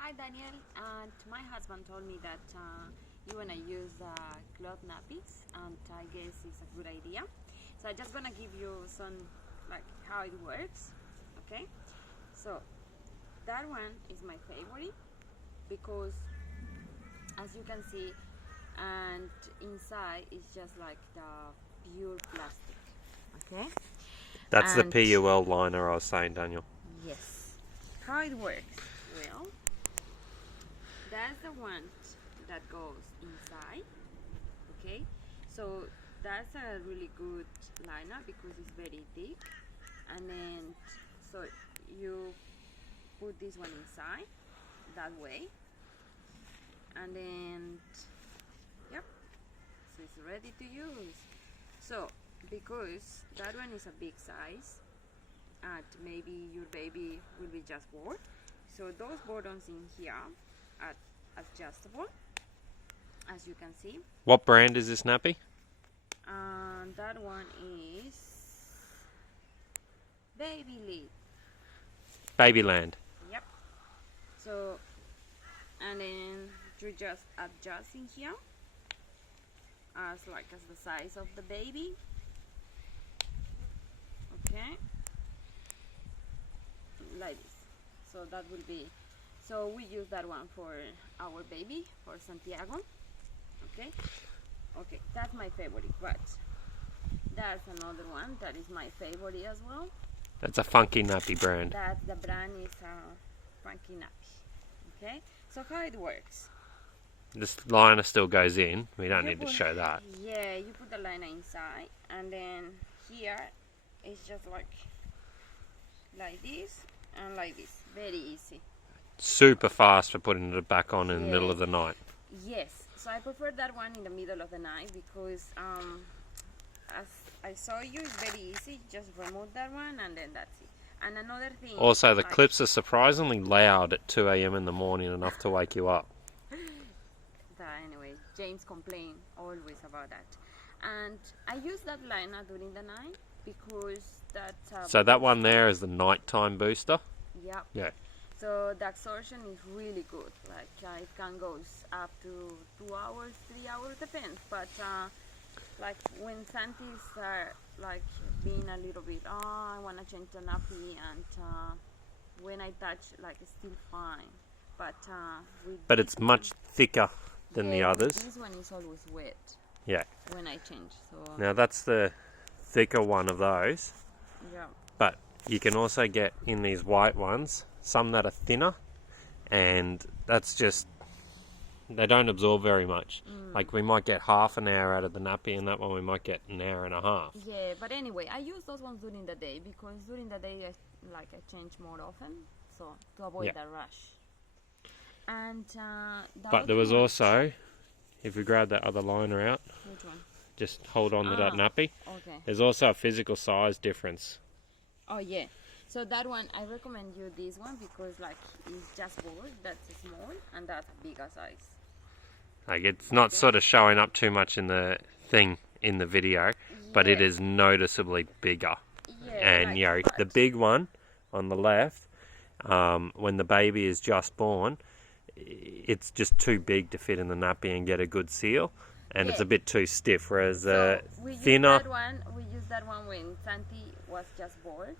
Hi Daniel, and my husband told me that you wanna use cloth nappies, and I guess it's a good idea. So I'm just gonna give you some like how it works. Okay, so that one is my favorite because as you can see, and inside is just like the pure plastic. Okay, That's the and PUL liner I was saying, Daniel. yes, how it works? Well, that's the one that goes inside. Okay, so that's a really good liner because it's very thick, and then so you put this one inside that way, and then yep, so it's ready to use. So because that one is a big size and maybe your baby will be just bored, so those buttons in here are adjustable, as you can see. What brand is this nappy? And that one is Babyland. Yep. So, and then you just adjust in here as the size of the baby. Okay, like this. So that will be, so we use that one for our baby, for Santiago. Okay, that's my favorite, but that's another one that is my favorite as well. That's a funky nappy brand. That the brand is Funky Nappy. Okay, so how it works? This liner still goes in. We don't You need to put- show that. Yeah, you put the liner inside, and then here it's just like this and like this. Very easy. Super fast for putting it back on in the middle Yeah. of the night. Yes, so I prefer that one in the middle of the night because as I saw you, it's very easy. Just remove that one and then that's it. And another thing. Also, the like- clips are surprisingly loud at 2 a.m. in the morning, enough to wake you up. Anyway, James complained always about that. And I use that liner during the night because that. So that one there is the nighttime booster. Yeah. Yeah. So the absorption is really good. Like it can go up to 2 hours, 3 hours, depends. But like when Santis are like being a little bit, I want to change the nappy, and when I touch, like it's still fine. But But it's much thicker than the others. This one is always wet. Yeah. When I change, so Now that's the thicker one of those. yeah. But you can also get in these white ones some that are thinner, and that's just, they don't absorb very much. Like we might get half an hour out of the nappy, and that one we might get an hour and a half. Yeah, but anyway, I use those ones during the day because during the day I change more often, so to avoid the rush. And But there was also, if we grab that other liner out, which one? just hold on to that nappy. Okay. There's also a physical size difference. Oh yeah. So that one, I recommend you this one because like it's just board. That's small and that's a bigger size. Like it's not sort of showing up too much in the thing in the video, but it Yeah. is noticeably bigger. Yeah. And like, you know, the but- big one on the left, when the baby is just born, it's just too big to fit in the nappy and get a good seal, and it's Yeah. a bit too stiff. Whereas So we thinner, used that one when Santi was just born.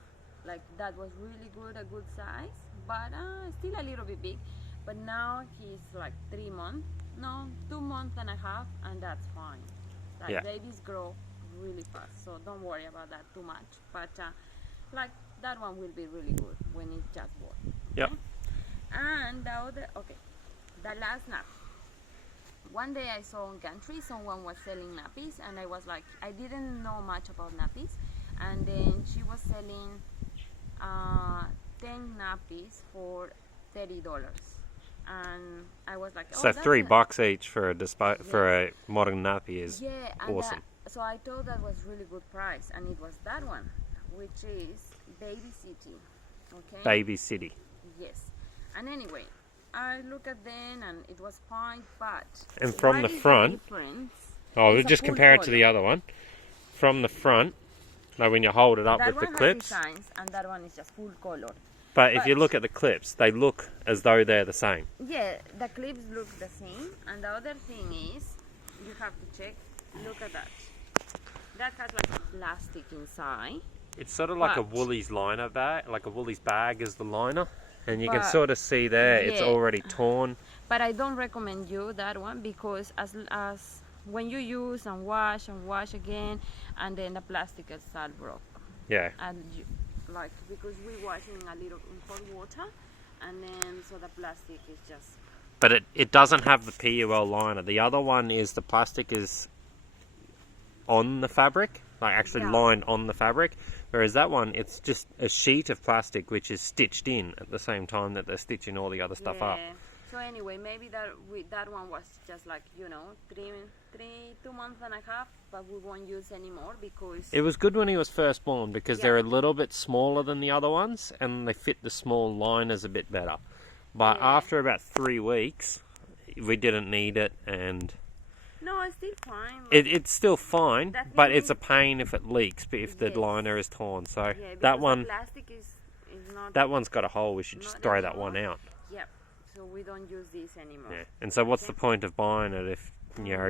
Like that was really good, a good size, but still a little bit big. But now he's like 3 months, no, 2 months and a half, and that's fine. Like Yeah. babies grow really fast, so don't worry about that too much. But like that one will be really good when it's just born. Yep. And the last nap. One day I saw on Gantry someone was selling nappies, and I was like, I didn't know much about nappies, and then she was selling 10 nappies for $30, and I was like, so $3 each for a for a modern nappy is yeah, and awesome. so I thought that was really good price, and it was that one, which is Baby City. Okay. Baby City. Yes, and anyway, I look at them and it was fine, but And from what the is front- difference? Oh, we'll It's a just full compare it to the color. other one. From the front, like when you hold it up That with the one clips. has designs, and that one is just full color. But if you look at the clips, they look as though they're the same. Yeah, the clips look the same. And the other thing is, you have to check, look at that. That has like plastic inside. It's sort of like a But- Woolies liner bag, like a Woolies bag is the liner. And you can But- sort of see there, it's yeah. already torn. But I don't recommend you that one because as when you use and wash again, and then the plastic is all broke. Yeah. And you, like because we wash in a little in cold water, and then so the plastic is just. But it doesn't have the PUL liner. The other one is the plastic is on the fabric, like actually Yeah. lined on the fabric. Whereas that one, it's just a sheet of plastic which is stitched in at the same time that they're stitching all the other stuff up. So anyway, maybe that one was just like 2 months and a half, but we won't use anymore because It was good when he was first born because Yeah. they're a little bit smaller than the other ones and they fit the small liners a bit better. But Yeah. after about 3 weeks, we didn't need it, and no, it's still fine. it's still fine, That but means- it's a pain if it leaks, but if the Yes. liner is torn. So yeah, because that the one, plastic is not. that one's got a hole. We should just Not throw that one anymore. out. Yep. So we don't use this anymore. Yeah. And so what's Okay. the point of buying it if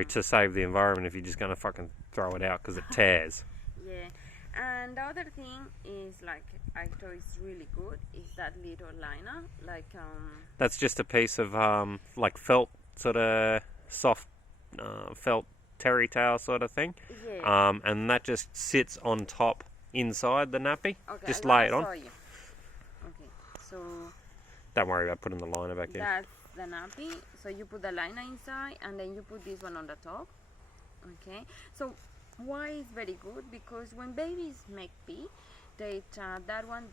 to save the environment if you're just going to fucking throw it out because it tears? Yeah. And the other thing is like I thought it's really good is that little liner like That's just a piece of like felt, sort of soft felt terry towel sort of thing. yeah. And that just sits on top inside the nappy. Okay, Just I'm lay it gonna on. show you. Okay. So Don't worry about putting the liner back in. that's the nappy. So you put the liner inside and then you put this one on the top. Okay. So why is very good? Because when babies make pee, that one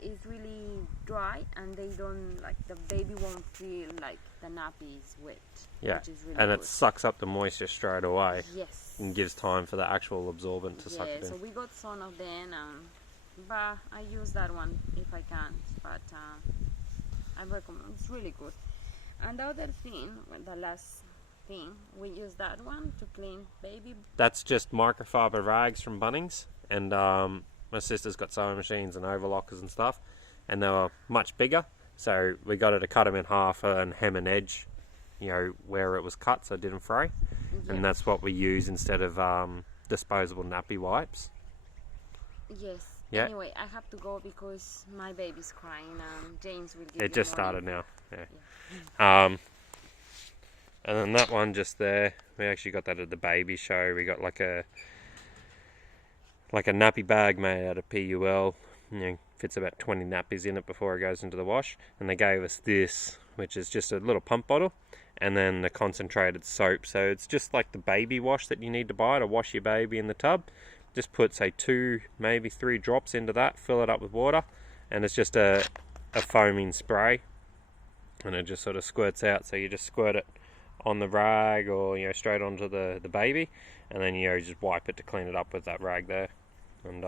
is really dry and they don't like the baby won't feel like the nappy is wet. Yeah, Which is really and good. it sucks up the moisture straight away Yes. and gives time for the actual absorbent to suck Yeah, it in. so we got some of them, but I use that one if I can. But I recommend it's really good. And the other thing, well, the last thing, we use that one to clean baby. That's just microfiber rags from Bunnings, and my sister's got sewing machines and overlockers and stuff, and they were much bigger, so we got her to cut them in half and hem an edge, where it was cut so it didn't fray, and that's what we use instead of disposable nappy wipes. Yes. Yeah. Anyway, I have to go because my baby's crying. James will give It you just more started info. now. Yeah. And then that one just there, we actually got that at the baby show. We got like a nappy bag made out of PUL. Fits about 20 nappies in it before it goes into the wash. And they gave us this, which is just a little pump bottle, and then the concentrated soap. So it's just like the baby wash that you need to buy to wash your baby in the tub. Just put, say, 2, maybe 3 drops into that, fill it up with water, and it's just a foaming spray, and it just sort of squirts out. So you just squirt it on the rag or straight onto the baby, and then just wipe it to clean it up with that rag there, and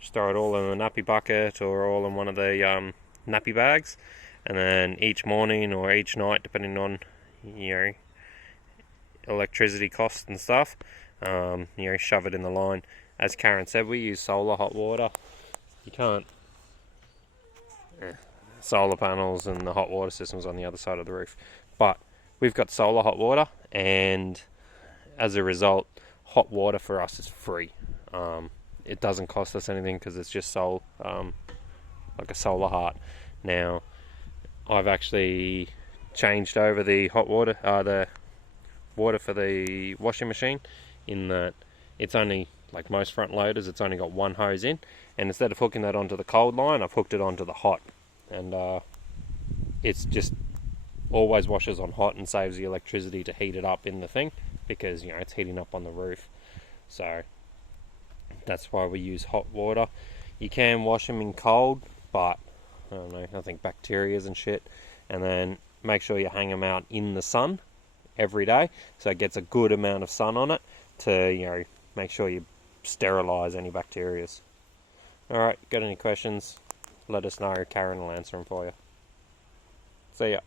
just throw it all in a nappy bucket or all in one of the nappy bags, and then each morning or each night, depending on electricity costs and stuff, shove it in the line. As Karen said, we use solar hot water. You can't solar panels and the hot water system's on the other side of the roof, but we've got solar hot water, and as a result, hot water for us is free. It doesn't cost us anything because it's just like a solar heart. Now, I've actually changed over the hot water, the water for the washing machine, in that it's only, like most front loaders, it's only got one hose in, and instead of hooking that onto the cold line, I've hooked it onto the hot, and it's just always washes on hot and saves the electricity to heat it up in the thing, because it's heating up on the roof. So that's why we use hot water. You can wash them in cold, but I don't know, I think bacterias and shit. And then make sure you hang them out in the sun every day, so it gets a good amount of sun on it to make sure you sterilize any bacterias. Alright, got any questions? Let us know. Karen will answer them for you. See ya.